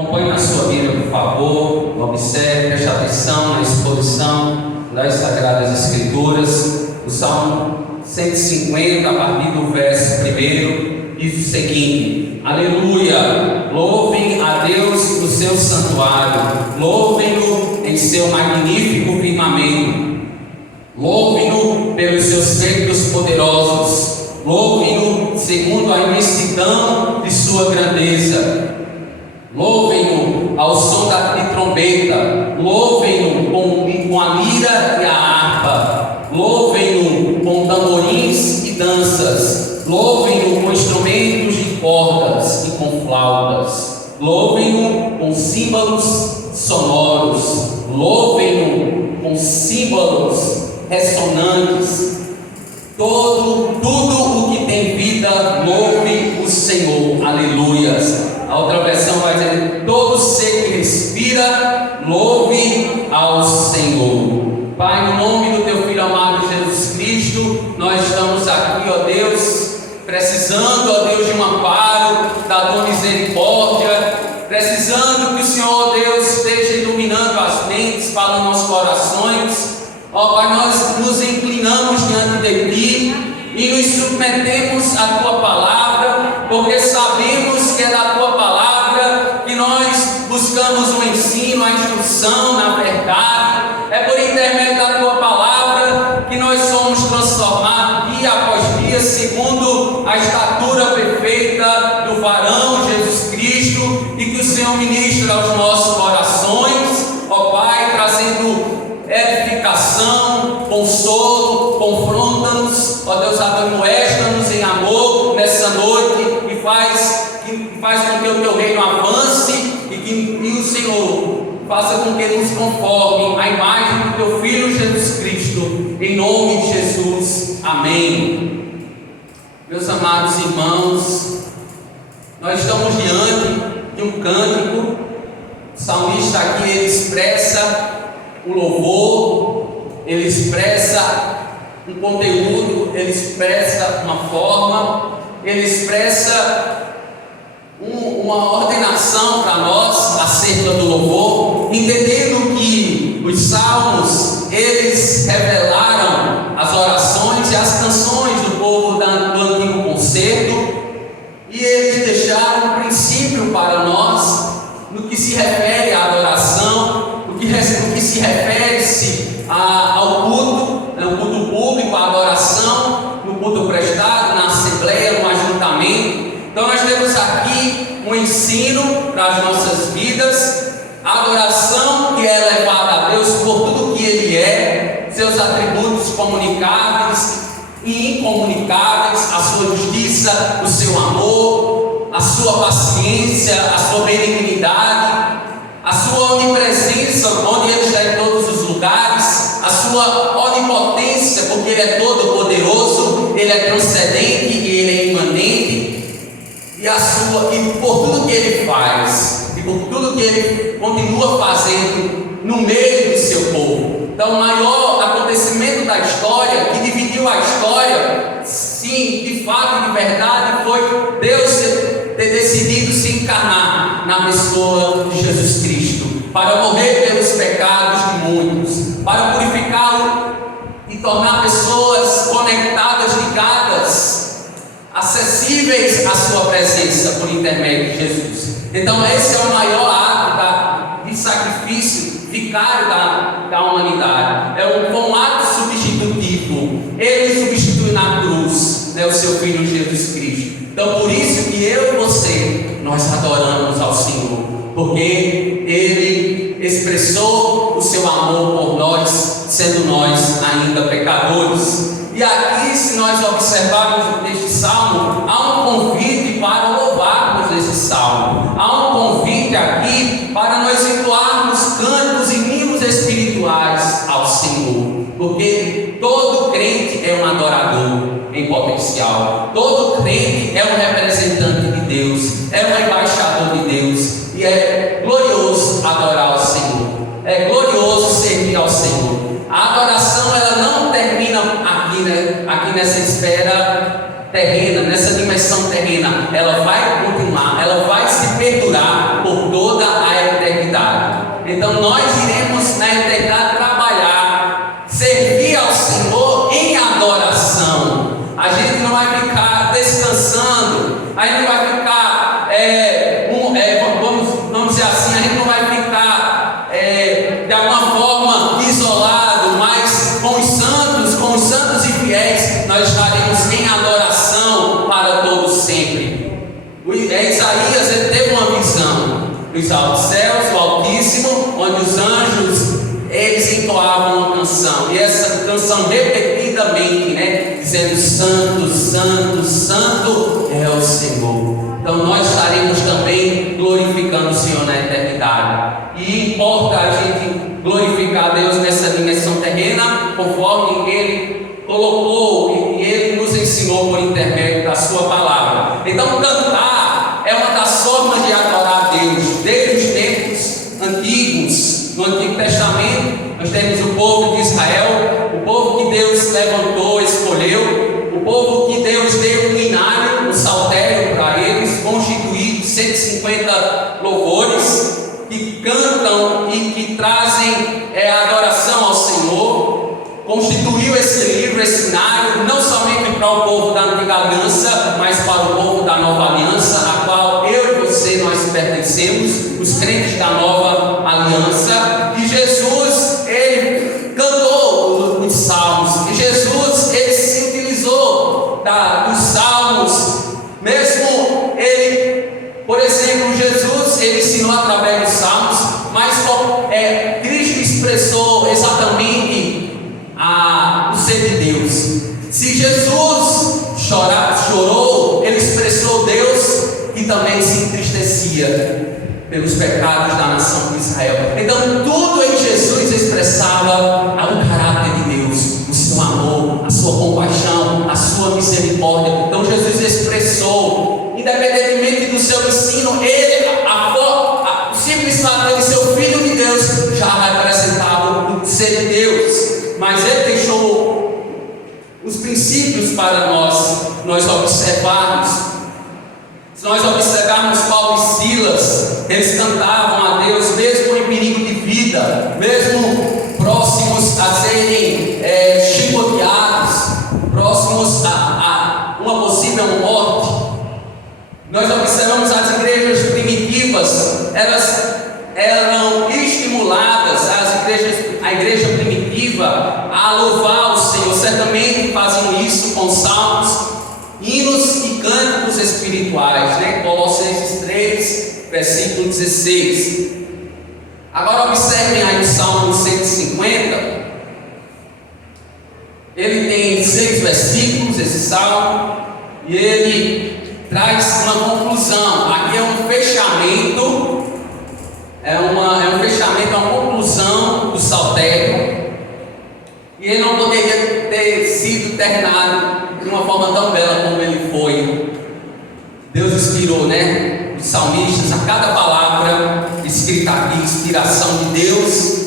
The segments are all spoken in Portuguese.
Acompanhe na sua Bíblia, por favor, observe, preste atenção na exposição das Sagradas Escrituras. O Salmo 150, a partir do verso 1, diz o seguinte: Aleluia! Louvem a Deus no seu santuário, louvem-no em seu magnífico firmamento, louvem-no pelos seus feitos poderosos, louvem-no segundo a imensidão de sua grandeza, louvem-no ao som de trombeta, louvem-no com a lira e a harpa, louvem-no com tamborins e danças, louvem-no com instrumentos de cordas e com flautas, louvem-no com símbolos sonoros, louvem-no com símbolos ressonantes. Tudo o que tem vida, louve o Senhor. Aleluias. A outra versão vai dizer: todo ser que respira, louve ao Senhor. Pai, no nome do teu Filho amado Jesus Cristo, nós estamos aqui, ó Deus, precisando, ó Deus, de um amparo da tua misericórdia, precisando que o Senhor, ó Deus, esteja iluminando as mentes, falando aos corações. Ó Pai, nós nos inclinamos diante de Ti e nos submetemos à Tua palavra, porque sabemos que é da Tua palavra que nós buscamos o ensino, a instrução na verdade. É por intermédio da Tua palavra que nós somos transformados dia após dia, segundo a estatura perfeita do varão Jesus Cristo, e que o Senhor ministra aos nossos corações, ó Pai, trazendo edificação, consolo, confronta-nos, ó Deus, admoesta-nos em amor nessa noite, e faz com que o teu reino avance e o Senhor faça com que nos conforme a imagem do teu Filho Jesus Cristo, em nome de Jesus, amém. Meus amados irmãos, nós estamos diante de um cântico. O salmista aqui, ele expressa o louvor, ele expressa um conteúdo, ele expressa uma forma, ele expressa uma ordenação para nós acerca do louvor, entendendo que os salmos, eles revelaram as orações e as canções do povo do antigo concerto, e eles deixaram um princípio para nós no que se refere à adoração, no que se refere-se ao culto, no culto público, à adoração, no culto prestado, na assembleia, no ajuntamento. Então nós temos aqui um ensino para as nossas vidas, a adoração que é levada a Deus por tudo que Ele é, seus atributos comunicáveis e incomunicáveis, a sua justiça, o seu amor, a sua paciência, a sua benignidade, a sua onipresença, onde Ele está em todos os lugares, a sua onipotência, porque Ele é todo poderoso, Ele é transcendente e Ele é imanente, e por tudo que Ele faz, e por tudo que Ele continua fazendo no meio do seu povo. Então, o maior acontecimento da história, que dividiu a história, sim, de fato e de verdade, foi Deus ter decidido se encarnar na pessoa de Jesus Cristo, para morrer pelos pecados de muitos, para purificá-lo e tornar pessoas conectadas, ligadas, acessíveis à sua presença por intermédio de Jesus. Então esse é o maior ato de sacrifício vicário da humanidade. É um ato substitutivo. Ele substitui na cruz, né, o seu Filho Jesus Cristo. Então por isso que eu e você, nós adoramos ao Senhor, porque Ele expressou o seu amor por nós, sendo nós ainda pecadores. E aqui, se nós observarmos neste salmo, há um convite para louvarmos esse salmo. Há um convite aqui para nós entoarmos cânticos e hinos espirituais ao Senhor, porque todo crente é um adorador em potencial, todo crente é um representante de Deus, é um embaixador de Deus, e é glorioso adorar ao Senhor, é glorioso servir ao Senhor. A adoração, ela não termina aqui nessa esfera terrena, nessa dimensão terrena, ela vai continuar, ela vai se perdurar por toda vai ficar descansando, a gente não vai ficar, vamos dizer assim, a gente não vai ficar de alguma forma isolado, mas com os santos e fiéis, nós estaremos em adoração para todos sempre. Isaías, ele teve uma visão dos altos céus, o Altíssimo, onde os anjos, eles entoavam uma canção, e essa canção repetidamente, né, dizendo: Santo, Santo, Santo é o Senhor. Então nós estaremos também glorificando o Senhor na eternidade, e importa a gente glorificar a Deus nessa dimensão terrena, conforme Ele colocou e Ele nos ensinou por intermédio da sua palavra. Então cantar é uma das formas de adorar a Deus, desde os tempos antigos. No Antigo Testamento nós temos o povo de Israel, o povo que Deus levantou, escolheu, o povo que Deus deu um inário, um saltério para eles, constituído 150 louvores que cantam e que trazem adoração ao Senhor. Constituiu esse livro, esse inário, não somente para o povo da antiga aliança, mas para o povo da nova aliança, a qual eu e você, nós pertencemos, os crentes da nova aliança. E Jesus, ele cantou os salmos, e Jesus, ele se utilizou dos salmos, mesmo ele, por exemplo, Jesus, ele ensinou através dos salmos, mas Cristo expressou exatamente o ser de Deus. Se Jesus chorou, ele expressou Deus, e também se entristecia pelos pecados da nação de Israel. Então tudo em Jesus expressava o caráter de Deus, o seu amor, a sua compaixão, a sua misericórdia. Então Jesus expressou, independentemente do seu ensino, ele, o simples fato de ser o Filho de Deus já representava o ser de Deus. Mas ele deixou os princípios para nós observarmos. Se nós observarmos Paulo e Silas, eles cantavam a Deus mesmo em perigo de vida, mesmo próximos a serem chicoteados, próximos a uma possível morte. Nós observamos as igrejas primitivas, elas eram estimuladas, a igreja primitiva, a louvar o Senhor. Certamente faziam isso com salmos, hinos e cânticos espirituais, né? Colossenses 3, versículo 16. Agora observem aí o Salmo 150. Ele tem 6 versículos, esse salmo, e ele traz uma conclusão. Aqui é um fechamento, uma conclusão do saltério, e ele não poderia ter sido terminado de uma forma tão bela como ele foi. Deus inspirou, né, os salmistas, a cada palavra escrita aqui, inspiração de Deus.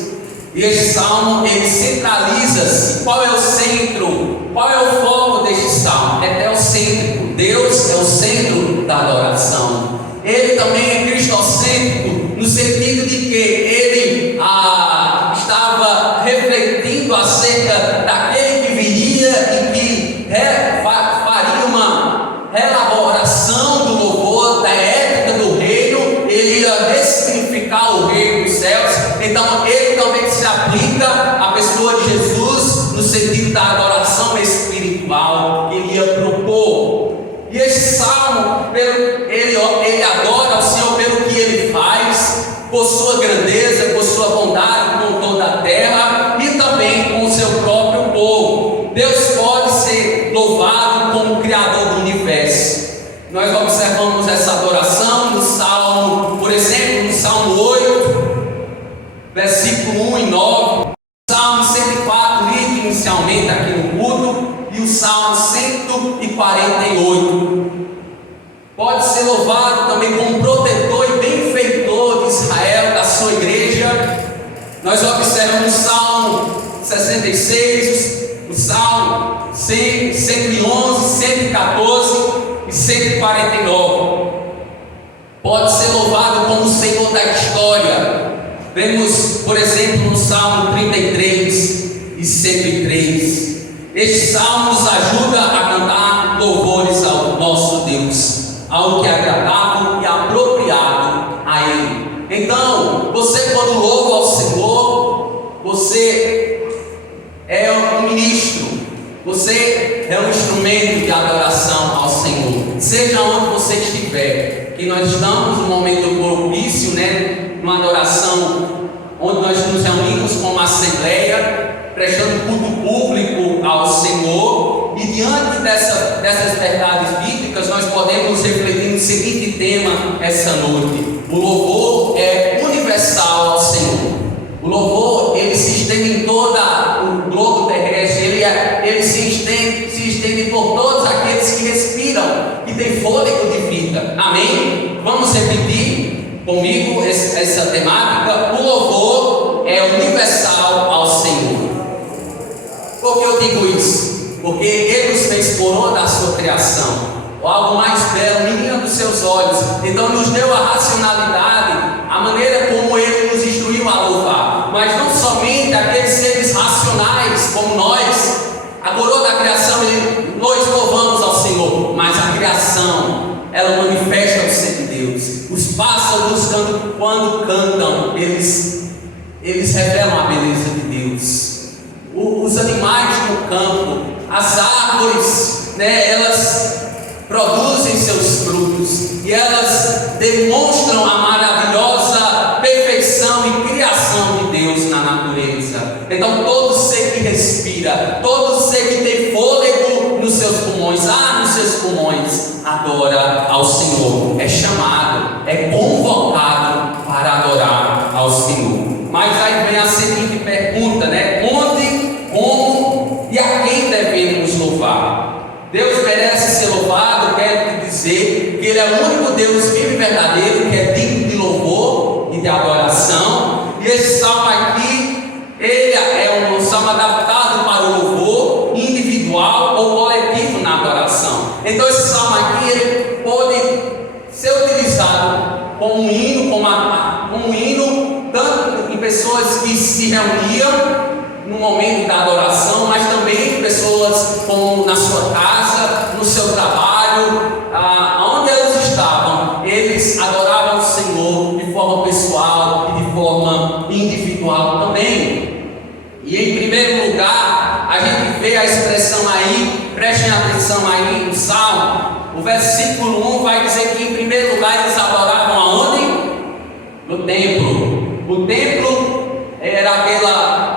E este salmo, ele centraliza-se. Qual é o centro? Qual é o foco deste salmo? É teocêntrico. Deus é o centro da adoração. Ele também é cristocêntrico, no sentido de que ele estava refletindo acerca daquele que viria e que faria uma elaboração do louvor, da ética do reino. Ele ia ressignificar o reino dos céus. Então ele também se aplica à pessoa de Jesus, no sentido da adoração espiritual que ele ia propor. E este salmo, ele adora o Senhor pelo que ele faz, por sua grandeza, por sua bondade com toda a terra e também com o seu próprio povo. Deus pode ser louvado como Criador do universo. Nós observamos essa adoração no Salmo, por exemplo, no Salmo 8, versículo 1 e 9, o Salmo 104, lido inicialmente aqui no culto, e o Salmo 148. Pode ser louvado também como protetor e benfeitor de Israel, da sua igreja. Nós observamos o Salmo 66, o Salmo 111, 114 e 149. Pode ser louvado como o Senhor da história. Vemos, por exemplo, no Salmo 33 e 103. Este salmo nos ajuda a cantar louvor seja onde você estiver, que nós estamos num momento propício, uma adoração onde nós nos reunimos como assembleia, prestando culto público ao Senhor, e diante dessas verdades bíblicas nós podemos refletir no seguinte tema essa noite: o louvor é universal ao Senhor. O louvor, ele se estende em todo o globo terrestre, ele se estende por todos aqueles que respiram, que têm fôlego de vida. Amém? Vamos repetir comigo essa temática: o louvor é universal ao Senhor. Por que eu digo isso? Porque Ele nos fez coroa da sua criação, o algo mais belo, menina dos seus olhos. Então nos deu a racionalidade, a maneira como Ele nos instruiu a louvar. Mas não somente aqueles seres racionais como nós, a coroa da criação, nós louvamos ao Senhor, mas a criação, ela manifesta o ser de Deus. Os pássaros, quando cantam, eles revelam a beleza de Deus. Os animais no campo, as árvores, elas produzem seus frutos e elas demonstram a maravilhosa perfeição e criação de Deus na natureza. Então todo ser que respira, todo ser que tem fôlego nos seus pulmões, adora ao Senhor, é chamado, é convocado para adorar ao Senhor. Mas aí vem a seguinte pergunta, onde, como e a quem devemos louvar? Deus merece ser louvado. Quero te dizer que Ele é o único Deus vivo e verdadeiro, que é digno de louvor e de adoração. E esse salmo aqui, ele é um salmo adaptado para o louvor individual ou coletivo na adoração. Então esse salmo aqui, ele pode ser utilizado como um hino, tanto em pessoas que se reuniam no momento da adoração, mas também pessoas como na sua casa, no seu trabalho, onde elas estavam, eles adoravam o Senhor de forma pessoal e de forma individual também. E em primeiro lugar, a gente vê a expressão aí, prestem atenção aí no Salmo, o versículo 1 vai dizer que em primeiro lugar eles adoravam aonde? No templo. O templo era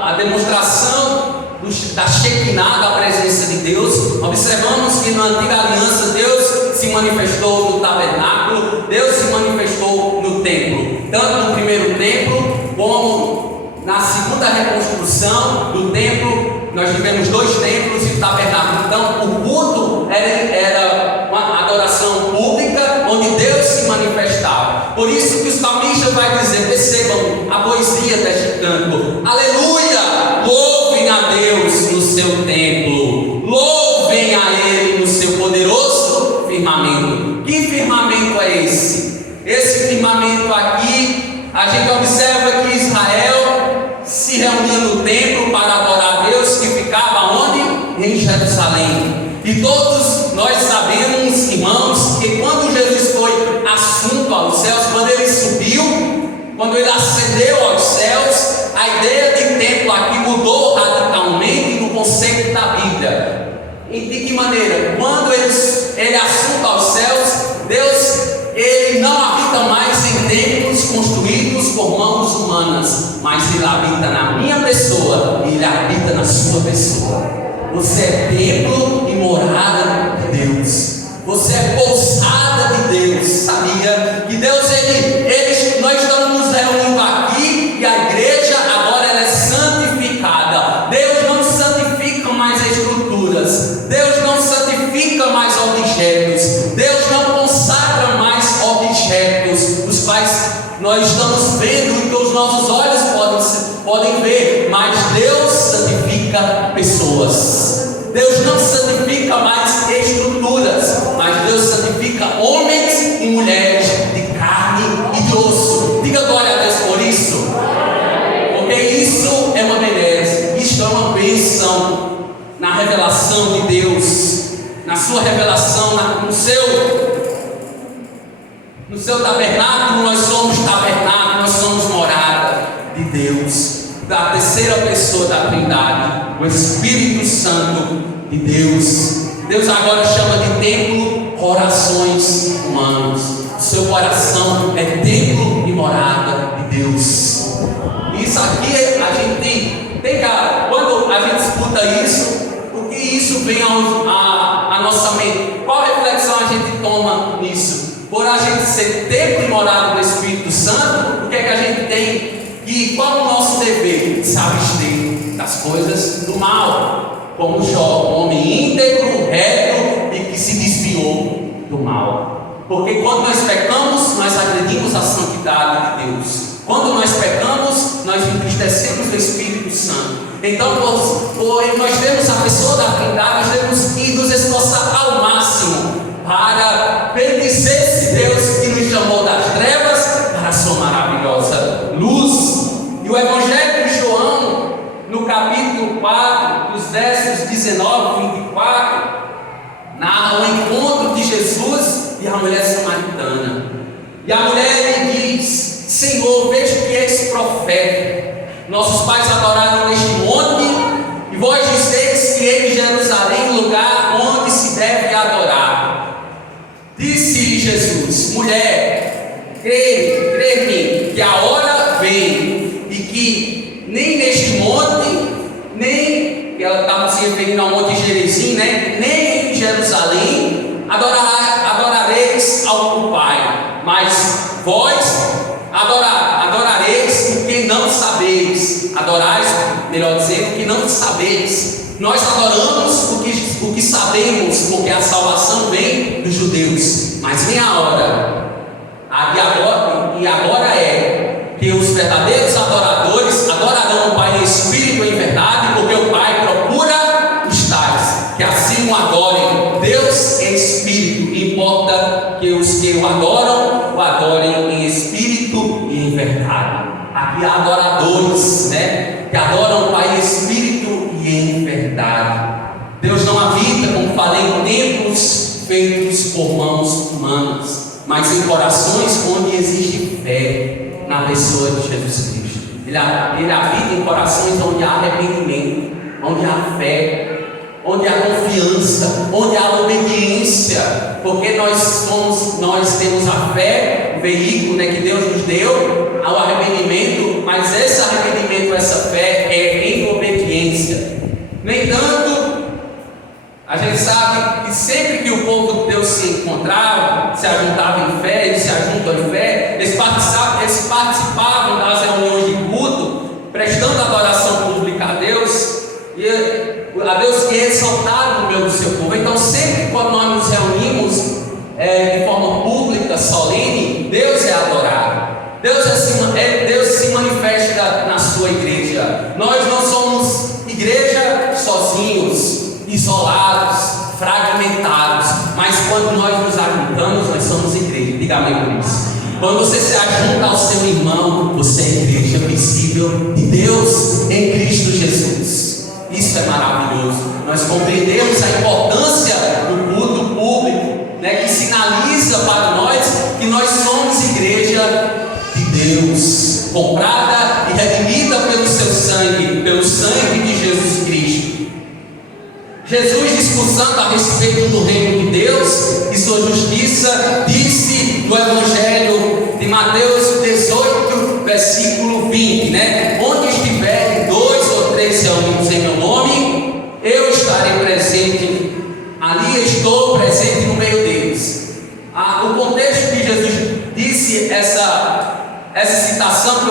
a demonstração da Shekinah, da presença de Deus. Observamos que na antiga aliança Deus se manifestou no tabernáculo, Deus se manifestou no templo, tanto no primeiro templo como na segunda reconstrução do templo. Nós tivemos 2 templos e tabernáculo. Então o culto era uma adoração pública onde Deus se manifestava. Por isso que o salmista vai dizer, percebam a poesia deste canto: aleluia, louvem a Deus no seu templo, louvem a Ele no seu poderoso firmamento. Que firmamento é esse? Esse firmamento aqui, a gente observa que Israel se reunia no templo para adorar a Deus, que ficava onde? Em Jerusalém. E todos nós sabemos, irmãos, que quando Jesus foi assunto aos céus, quando Ele subiu, quando Ele ascendeu aos céus, a ideia de templo aqui mudou radicalmente no conceito da Bíblia. E de que maneira? Quando Ele é assunto aos céus, Deus, Ele não habita mais em templos construídos por mãos humanas, mas Ele habita na minha pessoa, Ele habita na sua pessoa. Você é templo e morada de Deus. Você é pousada de Deus. Sabia que Deus, nós estamos nos reunindo aqui e a igreja agora ela é santificada. Deus não santifica mais estruturas. Deus não santifica mais objetos. Deus não consagra mais objetos, os quais nós estamos vendo e que os nossos olhos podem ver, mas Deus santifica pessoas. Deus não santifica mais estruturas, mas Deus santifica homens e mulheres de carne e de osso. Diga glória a Deus por isso, porque isso é uma beleza, isso é uma bênção na revelação de Deus, na sua revelação, no seu tabernáculo. Nós somos tabernáculo, nós somos morada de Deus, da terceira pessoa da Trindade, o Espírito Santo de Deus. Deus agora chama de templo corações a nossa mente? Qual reflexão a gente toma nisso? Por a gente ser templo e morada do Espírito Santo, o que é que a gente tem? E qual é o nosso dever? Se abster das coisas do mal, como Jó, um homem íntegro, reto e que se desviou do mal. Porque quando nós pecamos, nós agredimos a santidade de Deus. Quando nós pecamos, nós entristecemos o Espírito Santo. Então, nós temos a pessoa da Trindade, nós temos que nos esforçar ao máximo para bendizer esse Deus que nos chamou das trevas para a sua maravilhosa luz. E o Evangelho de João, no capítulo 4, dos versos 19 e 24, narra o encontro de Jesus e a mulher samaritana. E a mulher lhe diz: Senhor, vejo que és profeta. Nossos pais adoraram neste monte, e vós dizeis que é em Jerusalém lugar onde se deve adorar. Disse Jesus: Mulher, crê-me que a hora vem, e que nem neste monte, nem, ela estava se referindo ao monte de Gerizim, né? Nem em Jerusalém adorareis ao Pai, mas vós adorareis o que não sabeis. Adorais, melhor dizendo, o que não sabeis. Nós adoramos o que sabemos, porque a salvação vem dos judeus. Mas vem a hora, e agora é que os verdadeiros adoradores adorarão o Pai em espírito e em verdade, porque o Pai procura os tais que assim o adorem. Deus é espírito, e importa que os que o adorem em espírito e em verdade. Aqui há adoradores, né, que adoram o Pai em espírito e em verdade. Deus não habita, como falei, em templos feitos por mãos humanas, mas em corações onde existe fé na pessoa de Jesus Cristo. Ele habita em corações onde há arrependimento, onde há fé, onde há confiança, onde há obediência, porque nós temos a fé, o veículo, né, que Deus nos deu, ao arrependimento, mas esse arrependimento, essa fé é em obediência. No entanto, a gente sabe que sempre que o povo de Deus se encontrava, se ajuntava em fé, eles se ajuntam em fé, eles participavam das reuniões de culto, prestando adoração pública a Deus, e a Deus que é exaltado no meio do seu povo. Então, sempre quando nós nos reunimos de forma pública, solene, Deus é adorado. Deus se manifesta na sua igreja. Nós não somos igreja sozinhos, isolados, fragmentados, mas quando nós nos ajuntamos, nós somos igreja. Diga amém por isso. Quando você se ajunta ao seu irmão, você é igreja visível de Deus em Cristo Jesus. Isso é maravilhoso. Nós compreendemos a importância do culto público, né, que sinaliza para nós que nós somos igreja de Deus, comprada e redimida pelo seu sangue, pelo sangue de Jesus Cristo. Jesus, discursando a respeito do reino de Deus e sua justiça, disse no Evangelho de Mateus 18, versículo 20, né? Onde estiverem 2 ou 3 reunidos em meu nome, eu estarei presente, ali estou presente no meio deles. O contexto que Jesus disse essa citação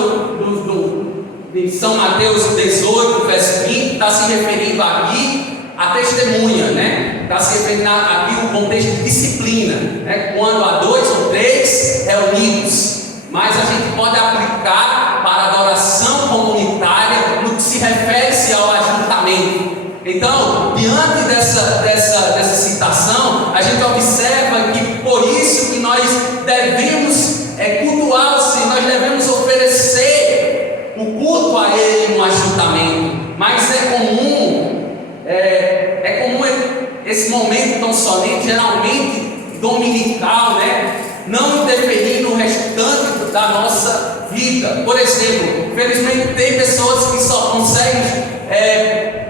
de São Mateus 18, verso 20, está se referindo aqui a testemunha, né? Está se referindo aqui o contexto de disciplina, né? Quando há 2 ou 3 reunidos, mas a gente pode aplicar para a adoração comunitária no que se refere-se ao ajuntamento. Então, diante dessa citação, a gente observa que por isso que nós devemos cultuar o Senhor, nós devemos oferecer o culto a Ele no ajuntamento. Mas é comum esse momento tão solene, geralmente dominical, né, não interferir no restante da nossa vida. Por exemplo, infelizmente tem pessoas que só conseguem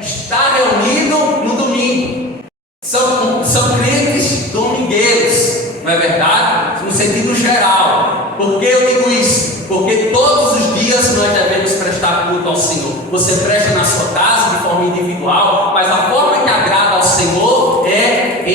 estar reunidos no domingo. São crentes domingueiros, não é verdade? No sentido geral. Por que eu digo isso? Porque todos os dias nós devemos prestar culto ao Senhor. Você presta na sua casa de forma individual, mas a forma que agrada ao Senhor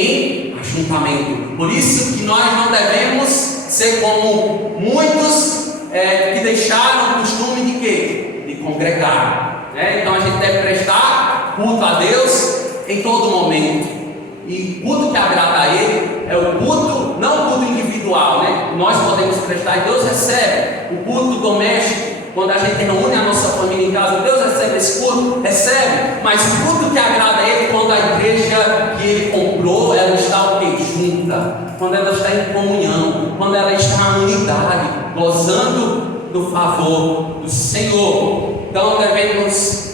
em ajuntamento. Por isso que nós não devemos ser como muitos que deixaram o costume de quê? De congregar. Então a gente deve prestar culto a Deus em todo momento. E culto que agrada a Ele é o culto, não o culto individual, nós podemos prestar e Deus recebe. O culto doméstico, quando a gente reúne a nossa família em casa, Deus recebe esse culto? Recebe. Mas o culto que agrada a Ele, quando a igreja que Ele comprou, ela está o quê? Junta. Quando ela está em comunhão, quando ela está em unidade, gozando do favor do Senhor. Então devemos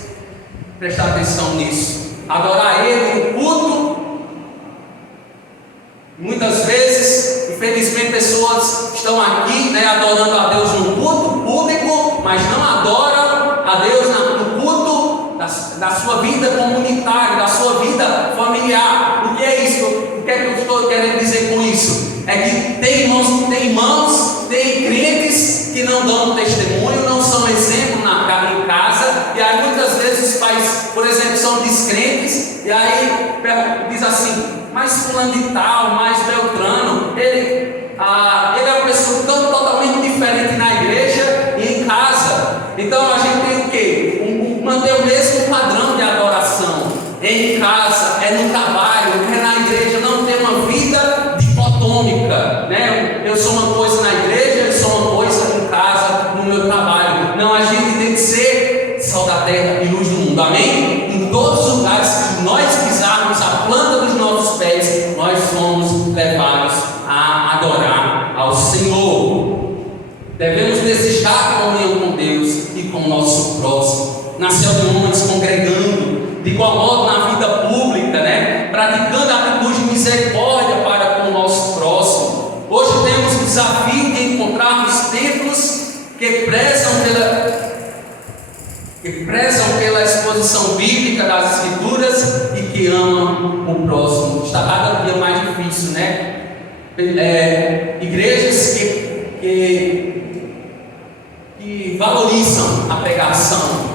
prestar atenção nisso. Adorar Ele no culto. Muitas vezes, infelizmente, pessoas estão aqui adorando a Deus no culto público, mas não adoram a Deus no culto da sua vida comunitária, da sua vida familiar. O que é isso? O que é que eu estou querendo dizer com isso? É que tem irmãos, tem crentes que não dão testemunho, não são exemplo em casa, e aí muitas vezes os pais, por exemplo, são descrentes, e aí diz assim: mas fulano de tal, mais Beltrano, ele é uma pessoa totalmente diferente na igreja e em casa. Então a gente tem o quê? Manter o mesmo padrão de adoração em casa, no trabalho, na igreja, não ter uma vida dicotômica, eu sou uma coisa na igreja, eu sou uma coisa em casa, no meu trabalho. Não, a gente tem que ser sal da terra e luz do mundo, amém? Em todos os lugares que nós pisarmos a planta dos nossos pés, nós somos levados a adorar ao Senhor. Devemos desejar comunhão com Deus e com o nosso próximo, nas reuniões, congregando, de igual modo na vida pública, praticando a atitude de misericórdia para com o nosso próximo. Hoje temos o desafio de encontrarmos templos que prezam pela exposição bíblica das Escrituras e que amam o próximo. Está cada dia mais difícil, igrejas que valorizam a pregação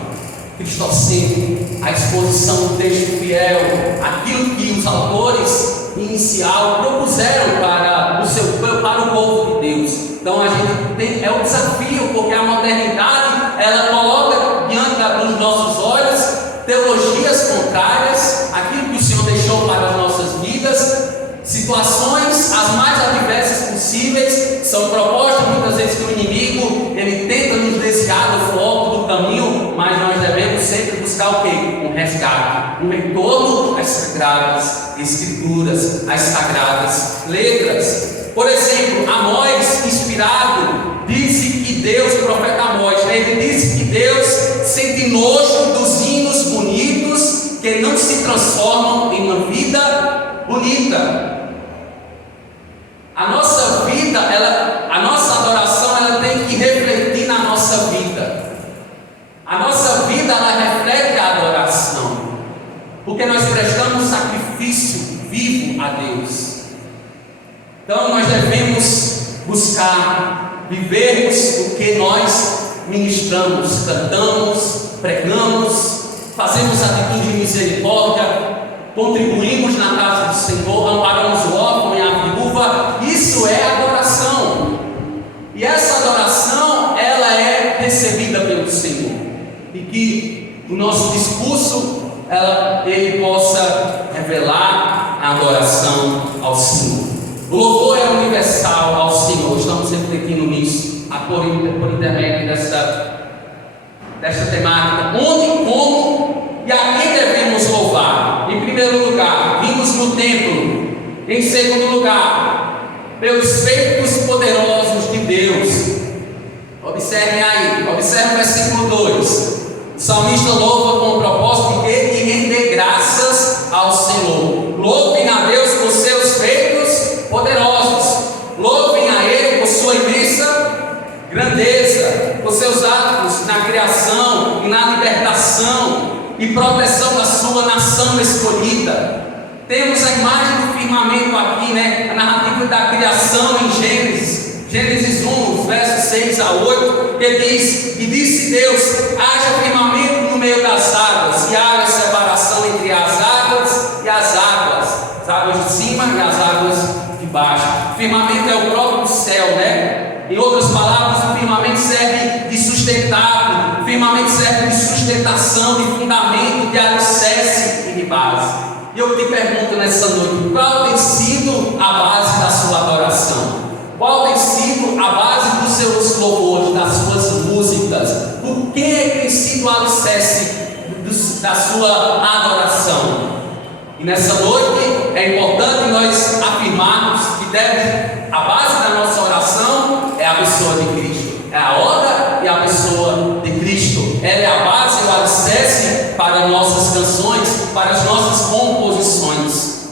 cristocêntrica, a exposição do texto fiel, aquilo que os autores inicial propuseram para o povo de Deus. Então a gente é um desafio, porque a modernidade ela coloca diante dos nossos olhos teologias contrárias, aquilo que o Senhor deixou para as nossas vidas, situações as mais adversas possíveis, são propostas muitas vezes que o inimigo ele tenta nos desviar do foco do caminho, mas nós devemos sempre buscar o quê? Um resgate, um retorno às sagradas Escrituras, às sagradas letras. Por exemplo, Amós, inspirado, disse que Deus, o profeta Amós, ele disse que Deus sente nojo dos hinos bonitos que não se transformam em uma vida bonita. A nossa vida, a nossa adoração, ela tem que refletir na nossa vida. A nossa vida, ela reflete a adoração, porque nós prestamos sacrifício vivo a Deus. Então nós devemos buscar vivermos o que nós ministramos, cantamos, pregamos, fazemos atitude de misericórdia, contribuímos na casa do Senhor, amparamos o órfão e a viúva. Isso é adoração, e essa adoração ela é recebida pelo Senhor, e que o nosso discurso ele possa revelar a adoração ao Senhor. O louvor é universal ao Senhor. Estamos refletindo nisso por intermédio desta temática. Onde, como e a quem devemos louvar? Em primeiro lugar, vimos no templo. Em segundo lugar, pelos feitos poderosos de Deus. Observem aí, observe o versículo 2. O salmista louva com o propósito de render graças ao Senhor. Louvem a Deus por seus feitos poderosos. Louvem a Ele por sua imensa grandeza, por seus atos na criação e na libertação e proteção da sua nação escolhida. Temos a imagem do firmamento aqui, a narrativa da criação em Gênesis 1, versos 6 a 8, que diz: e disse Deus, haja firmamento no meio das águas, e haja separação entre as águas e as águas de cima Firmamento é o próprio céu, né? Em outras palavras, o firmamento serve de sustentáculo, o firmamento serve de sustentação, de fundamento, de alicerce e de base. E eu te pergunto nessa noite, qual tem sido a base da sua adoração? Qual tem sido a base dos seus louvores, das suas músicas? O que tem sido o alicerce da sua adoração? E nessa noite é importante nós afirmarmos que a base da nossa oração é a pessoa de Cristo, é a obra e a pessoa de Cristo. Ela é a base, o alicerce para nossas canções, para as nossas composições.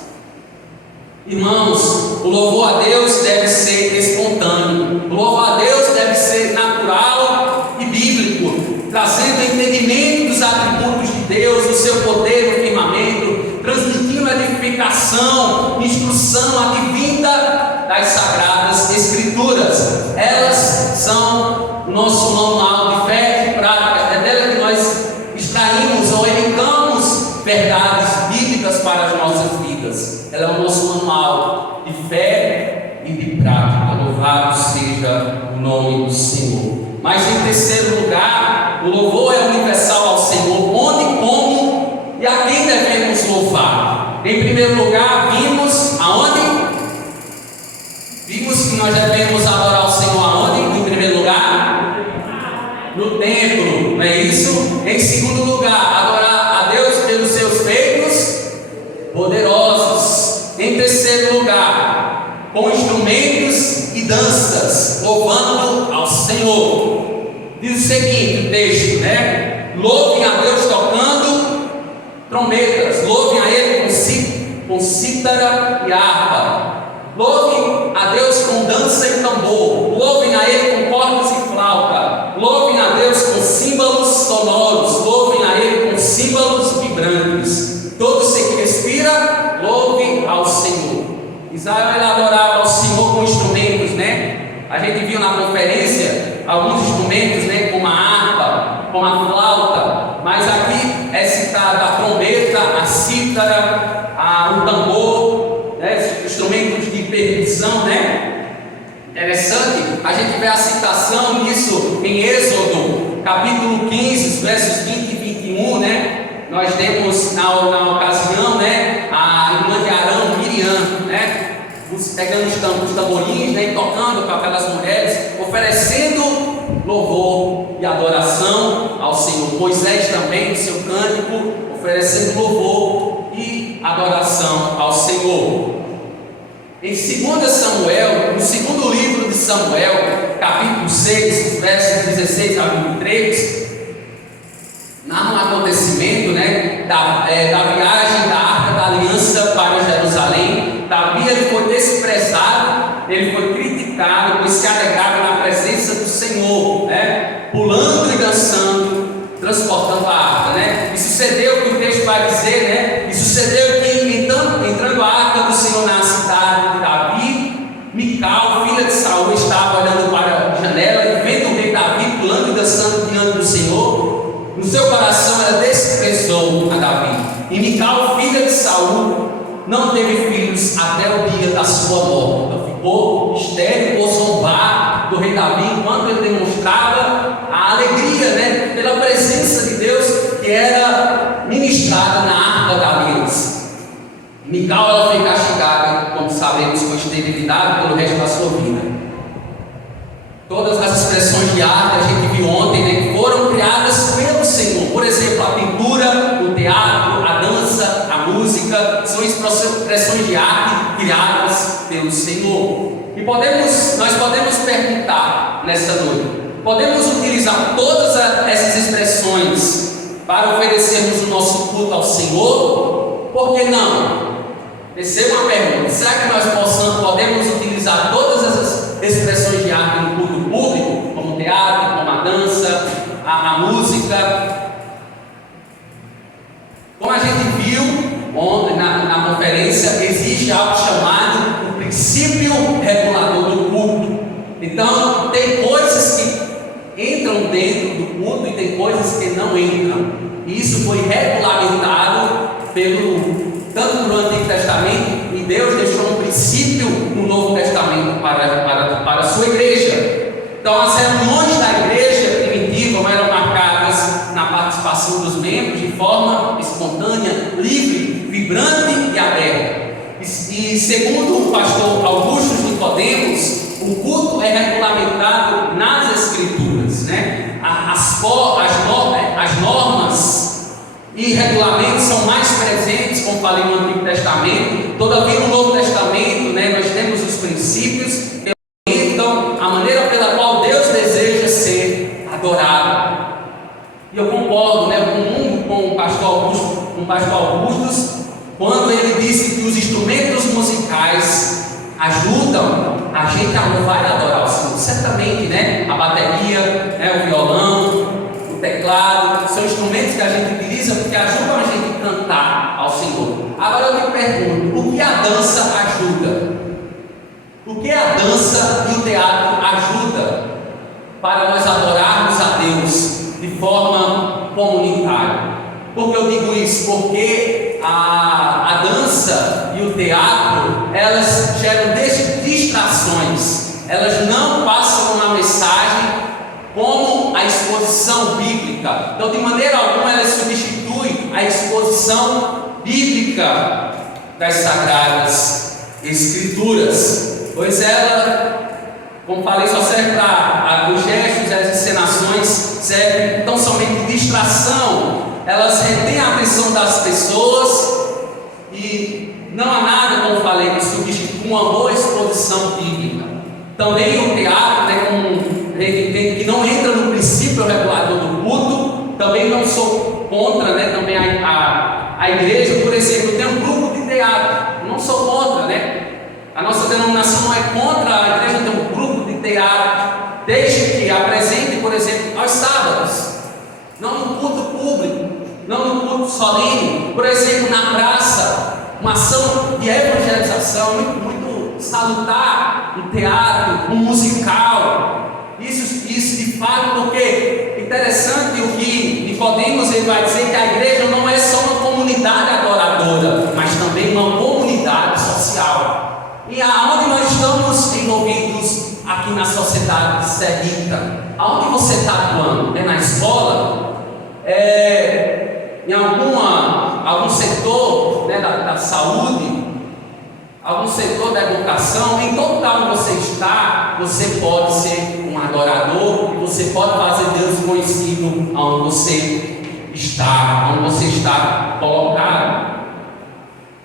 Irmãos, o louvor a Deus deve ser espontâneo, o louvor a Deus deve ser natural e bíblico, trazendo entendimento dos atributos de Deus, do seu poder no firmamento, transmitindo edificação, instrução advinda das Sagradas Escrituras. Elas são o nosso manual de fé e prática, é dela que nós extraímos ou elencamos verdades bíblicas para as nossas vidas. Ela é o nosso manual de fé e de prática. Louvado seja o nome do Senhor. Mas em terceiro lugar, o louvor é universal ao Senhor, onde, como e a quem devemos louvar. Em primeiro lugar, vimos aonde? Vimos que nós devemos adorar o Senhor aonde? Em primeiro lugar, no templo, não é isso? Em segundo lugar, adorar a Deus pelos seus feitos poderosos. Em terceiro lugar, com instrumentos e danças, louvando ao Senhor. Diz o seguinte, o texto, né? Louvem a Deus tocando trombetas, louvem a Ele com cítara e harpa, louvem a Deus com dança e tambor, louvem a Ele com cordas e flauta, louvem a Deus com símbolos sonoros, louvem a Ele com símbolos vibrantes. Todo ser que respira, louve ao Senhor. Israel, ele adorava ao Senhor com instrumentos, né? A gente viu na conferência alguns instrumentos, né? Como a harpa, como a flauta, mas aqui é citada a trombeta, a cítara, o tambor, né? Instrumentos de percussão, né? Interessante, a gente vê a citação disso em Êxodo, capítulo 15, versos 20 e 21, né? Nós temos na ocasião, né, a irmã de Arão, Miriam, né, pegando os tamborins, né, e tocando com aquelas mulheres, oferecendo louvor e adoração ao Senhor. Moisés também, no seu cântico, oferecendo louvor e adoração ao Senhor. Em 2 Samuel, no segundo livro de Samuel, capítulo 6, versos 16 a 23, narra um acontecimento, né, da viagem da Arca da Aliança para Jerusalém. Davi, ele foi desprezado, ele foi criticado, pois se alegrava na presença do Senhor, né, pulando e dançando, transportando a arca, né? E sucedeu o que o texto vai dizer, né? E sucedeu que entrando a arca do Senhor na cidade de Davi, Mical, filha de Saul, estava olhando para a janela e vendo o rei Davi pulando e dançando diante do Senhor. No seu coração ela desprezou a Davi. E Mical, filha de Saul, não teve filhos até o dia da sua morte. Então ficou estéril por zombar do rei Davi, enquanto ele demonstrava a alegria, né, pela presença de Deus que era ministrada na Arca da Aliança. Mical, ela foi castigada, como sabemos, com esterilidade pelo resto da sua vida. Todas as expressões de arte a gente viu ontem, né, foram criadas pelo Senhor. Por exemplo, a pintura, o teatro, a dança, a música, são expressões de arte criadas pelo Senhor. E nós podemos perguntar nessa noite: podemos utilizar todas essas expressões para oferecermos o nosso culto ao Senhor? Por que não? Perceba uma pergunta: será que nós podemos utilizar todas essas expressões de arte no culto público, como o teatro, como a dança, a música? Como a gente viu ontem na conferência, existe algo chamado o princípio regulador do culto. Então, tem coisas que entram dentro do culto e tem coisas que não entram. E isso foi regulamentado tanto no Antigo Testamento, e Deus deixou um princípio no Novo Testamento para a sua igreja. Então, as reuniões da igreja primitiva eram marcadas na participação dos membros de forma espontânea, livre, vibrante e aberta. E segundo o pastor Augusto Nicodemos, o culto é regulamentado nas Escrituras, né? As normas e regulamentos são mais presentes, como falei no Antigo Testamento. Todavia, no Novo Testamento, né, nós temos os princípios que orientam a maneira pela qual Deus deseja ser adorado. E eu concordo, né, com o pastor Augusto, quando ele disse que os instrumentos musicais ajudam a gente a louvar e adorar o Senhor. Certamente, né, a bateria, né, o violão, o teclado, são instrumentos que a gente utiliza porque ajudam a gente a cantar ao Senhor. Agora eu me pergunto, o que a dança ajuda? O que a dança e o teatro ajudam para nós adorarmos a Deus de forma comunitária? Por que eu digo isso? Porque a dança e o teatro, elas geram distrações, elas não passam uma mensagem como a exposição bíblica. Então, de maneira alguma, elas substituem a exposição bíblica das Sagradas Escrituras, pois ela, como falei, só serve para os gestos, as encenações servem tão somente de distração. Elas retêm a atenção das pessoas e não há nada, como falei, que substitua uma boa exposição bíblica. Também o teatro, né, que não entra no princípio regulador do culto. Também não sou contra, né, também a igreja, por exemplo, tem um grupo de teatro, não sou contra, né? A nossa denominação não é contra a igreja ter um grupo de teatro, desde que apresente, por exemplo, aos sábados, não no culto público, não no culto solene, por exemplo, na praça, uma ação de evangelização muito salutar, um teatro, um musical. Isso de fato, porque interessante o que Nicodemos ele vai dizer, que a igreja não é só uma comunidade adoradora, mas também uma comunidade social. E aonde nós estamos envolvidos aqui na sociedade serrita? Aonde você está atuando? É na escola? Em algum setor, né, da saúde? Algum setor da educação? Em todo lugar onde você está, você pode ser um adorador, e você pode fazer Deus conhecido onde você está colocado.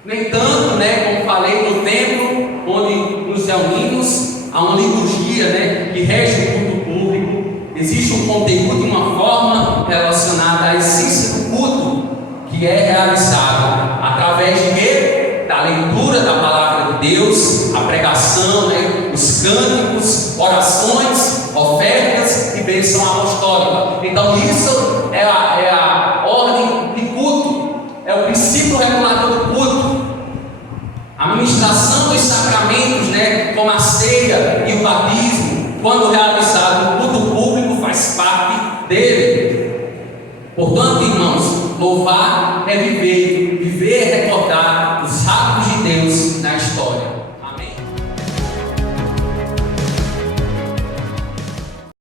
No entanto, né, como falei, no templo onde nos reunimos, há uma liturgia, né, que rege o culto público. Existe um conteúdo e uma forma relacionada à essência do culto, que é realizado através de quê? Da leitura da palavra de Deus, a pregação, né, os cânticos, orações, ofertas e bênção apostólica. Então isso é a ordem de culto, é o princípio regulador do culto. A ministração dos sacramentos, né, como a ceia e o batismo, quando realizado no culto público, faz parte dele. Portanto, irmãos, louvar